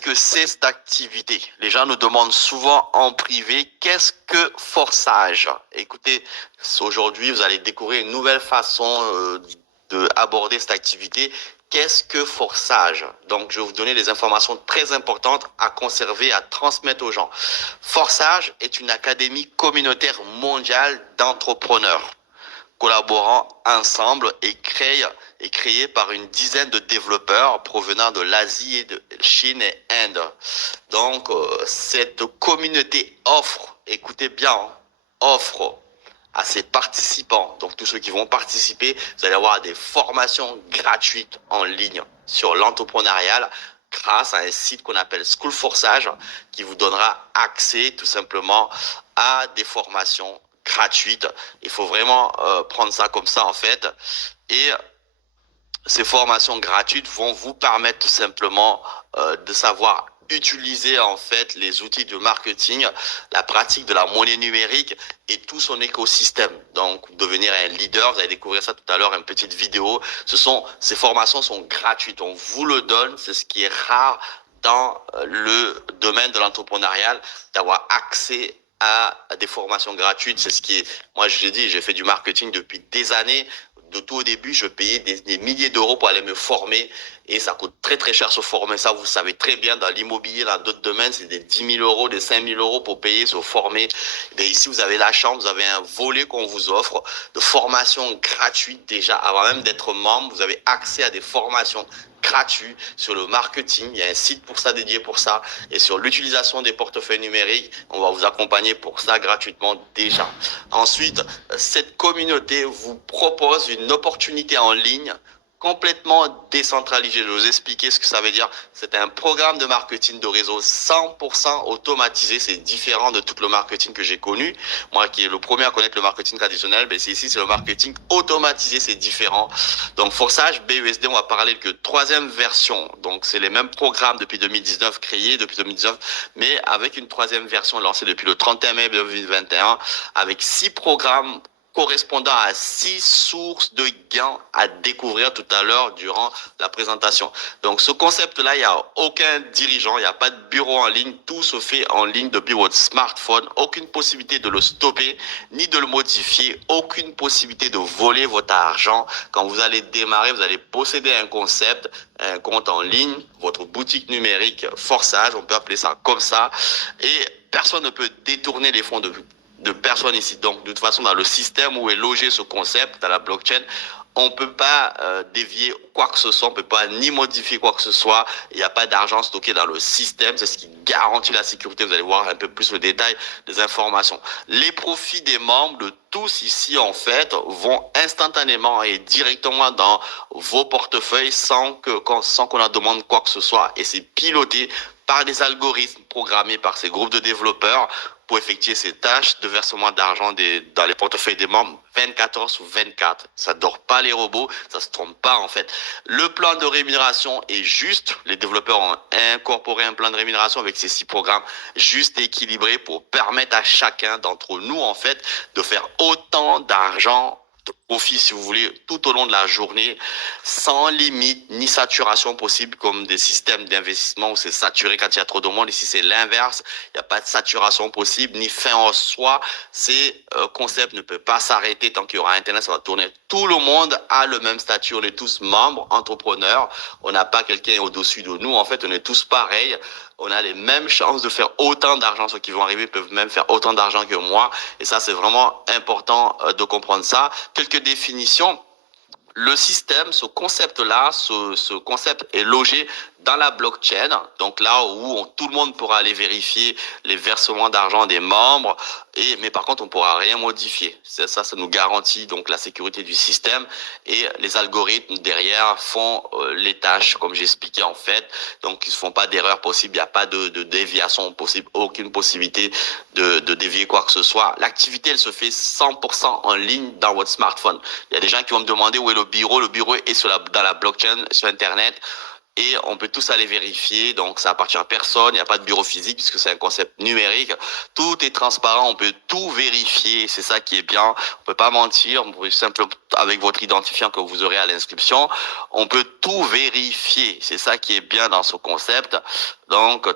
qu'est-ce que c'est cette activité? Les gens nous demandent souvent en privé, qu'est-ce que Forsage? Écoutez, aujourd'hui, vous allez découvrir une nouvelle façon d'aborder cette activité. Qu'est-ce que Forsage? Donc, je vais vous donner des informations très importantes à conserver, à transmettre aux gens. Forsage est une académie communautaire mondiale d'entrepreneurs collaborant ensemble et créé par une dizaine de développeurs provenant de l'Asie et de Chine et Inde. Donc, cette communauté offre, écoutez bien, offre à ses participants, donc tous ceux qui vont participer, vous allez avoir des formations gratuites en ligne sur l'entrepreneurial grâce à un site qu'on appelle School Forsage qui vous donnera accès tout simplement à des formations gratuites. Il faut vraiment prendre ça comme ça en fait. Et ces formations gratuites vont vous permettre tout simplement de savoir utiliser en fait les outils de marketing, la pratique de la monnaie numérique et tout son écosystème. Donc devenir un leader, vous allez découvrir ça tout à l'heure, une petite vidéo. Ces formations sont gratuites, on vous le donne, c'est ce qui est rare dans le domaine de l'entrepreneurial, d'avoir accès à des formations gratuites. C'est ce qui est, moi je l'ai dit, j'ai fait du marketing depuis des années. De tout au début, je payais des milliers d'euros pour aller me former et ça coûte très très cher se former. Ça, vous savez très bien, dans l'immobilier, dans d'autres domaines, c'est des 10 000 euros, des 5 000 euros pour payer, se former. Et ici, vous avez la chance, vous avez un volet qu'on vous offre de formation gratuite déjà. Avant même d'être membre, vous avez accès à des formations gratuit sur le marketing. Il y a un site pour ça, dédié pour ça. Et sur l'utilisation des portefeuilles numériques, on va vous accompagner pour ça gratuitement déjà. Ensuite, cette communauté vous propose une opportunité en ligne complètement décentralisé. Je vais vous expliquer ce que ça veut dire. C'est un programme de marketing de réseau 100% automatisé. C'est différent de tout le marketing que j'ai connu. Moi qui est le premier à connaître le marketing traditionnel, ben c'est le marketing automatisé, c'est différent. Donc Forsage, BUSD, on va parler que troisième version. Donc c'est les mêmes programmes depuis 2019, créés depuis 2019, mais avec une troisième version lancée depuis le 31 mai 2021, avec 6 programmes correspondant à 6 sources de gains à découvrir tout à l'heure durant la présentation. Donc ce concept-là, il n'y a aucun dirigeant, il n'y a pas de bureau en ligne, tout se fait en ligne depuis votre smartphone, aucune possibilité de le stopper ni de le modifier, aucune possibilité de voler votre argent. Quand vous allez démarrer, vous allez posséder un concept, un compte en ligne, votre boutique numérique Forsage, on peut appeler ça comme ça, et personne ne peut détourner les fonds de personnes ici. Donc, de toute façon, dans le système où est logé ce concept, dans la blockchain, on ne peut pas dévier quoi que ce soit, on ne peut pas ni modifier quoi que ce soit. Il n'y a pas d'argent stocké dans le système. C'est ce qui garantit la sécurité. Vous allez voir un peu plus le détail des informations. Les profits des membres de tous ici, en fait, vont instantanément et directement dans vos portefeuilles sans qu'on en demande quoi que ce soit. Et c'est piloté par des algorithmes programmés par ces groupes de développeurs pour effectuer ces tâches de versement d'argent dans les portefeuilles des membres 24 heures sur 24. Ça dort pas les robots, ça se trompe pas en fait. Le plan de rémunération est juste. Les développeurs ont incorporé un plan de rémunération avec ces 6 programmes juste et équilibrés pour permettre à chacun d'entre nous en fait de faire autant d'argent de profit, si vous voulez, tout au long de la journée, sans limite ni saturation possible, comme des systèmes d'investissement où c'est saturé quand il y a trop de monde. Ici, c'est l'inverse. Il n'y a pas de saturation possible, ni fin en soi. Ces concepts ne peuvent pas s'arrêter tant qu'il y aura Internet, ça va tourner. Tout le monde a le même statut. On est tous membres, entrepreneurs. On n'a pas quelqu'un au-dessus de nous. En fait, on est tous pareils. On a les mêmes chances de faire autant d'argent. Ceux qui vont arriver peuvent même faire autant d'argent que moi. Et ça, c'est vraiment important de comprendre ça. Quelques définitions. Le système, ce concept-là, ce concept est logé dans la blockchain, donc là où tout le monde pourra aller vérifier les versements d'argent des membres, mais par contre on ne pourra rien modifier. Ça nous garantit donc la sécurité du système et les algorithmes derrière font les tâches comme j'expliquais en fait, donc ils ne font pas d'erreur possible, il n'y a pas de déviation possible, aucune possibilité de dévier quoi que ce soit. L'activité elle se fait 100% en ligne dans votre smartphone. Il y a des gens qui vont me demander où est le bureau est dans la blockchain, sur internet. et on peut tous aller vérifier. Donc, ça appartient à personne. Il n'y a pas de bureau physique puisque c'est un concept numérique. Tout est transparent. On peut tout vérifier. C'est ça qui est bien. On peut pas mentir. Vous pouvez simplement, avec votre identifiant que vous aurez à l'inscription, on peut tout vérifier. C'est ça qui est bien dans ce concept. Donc,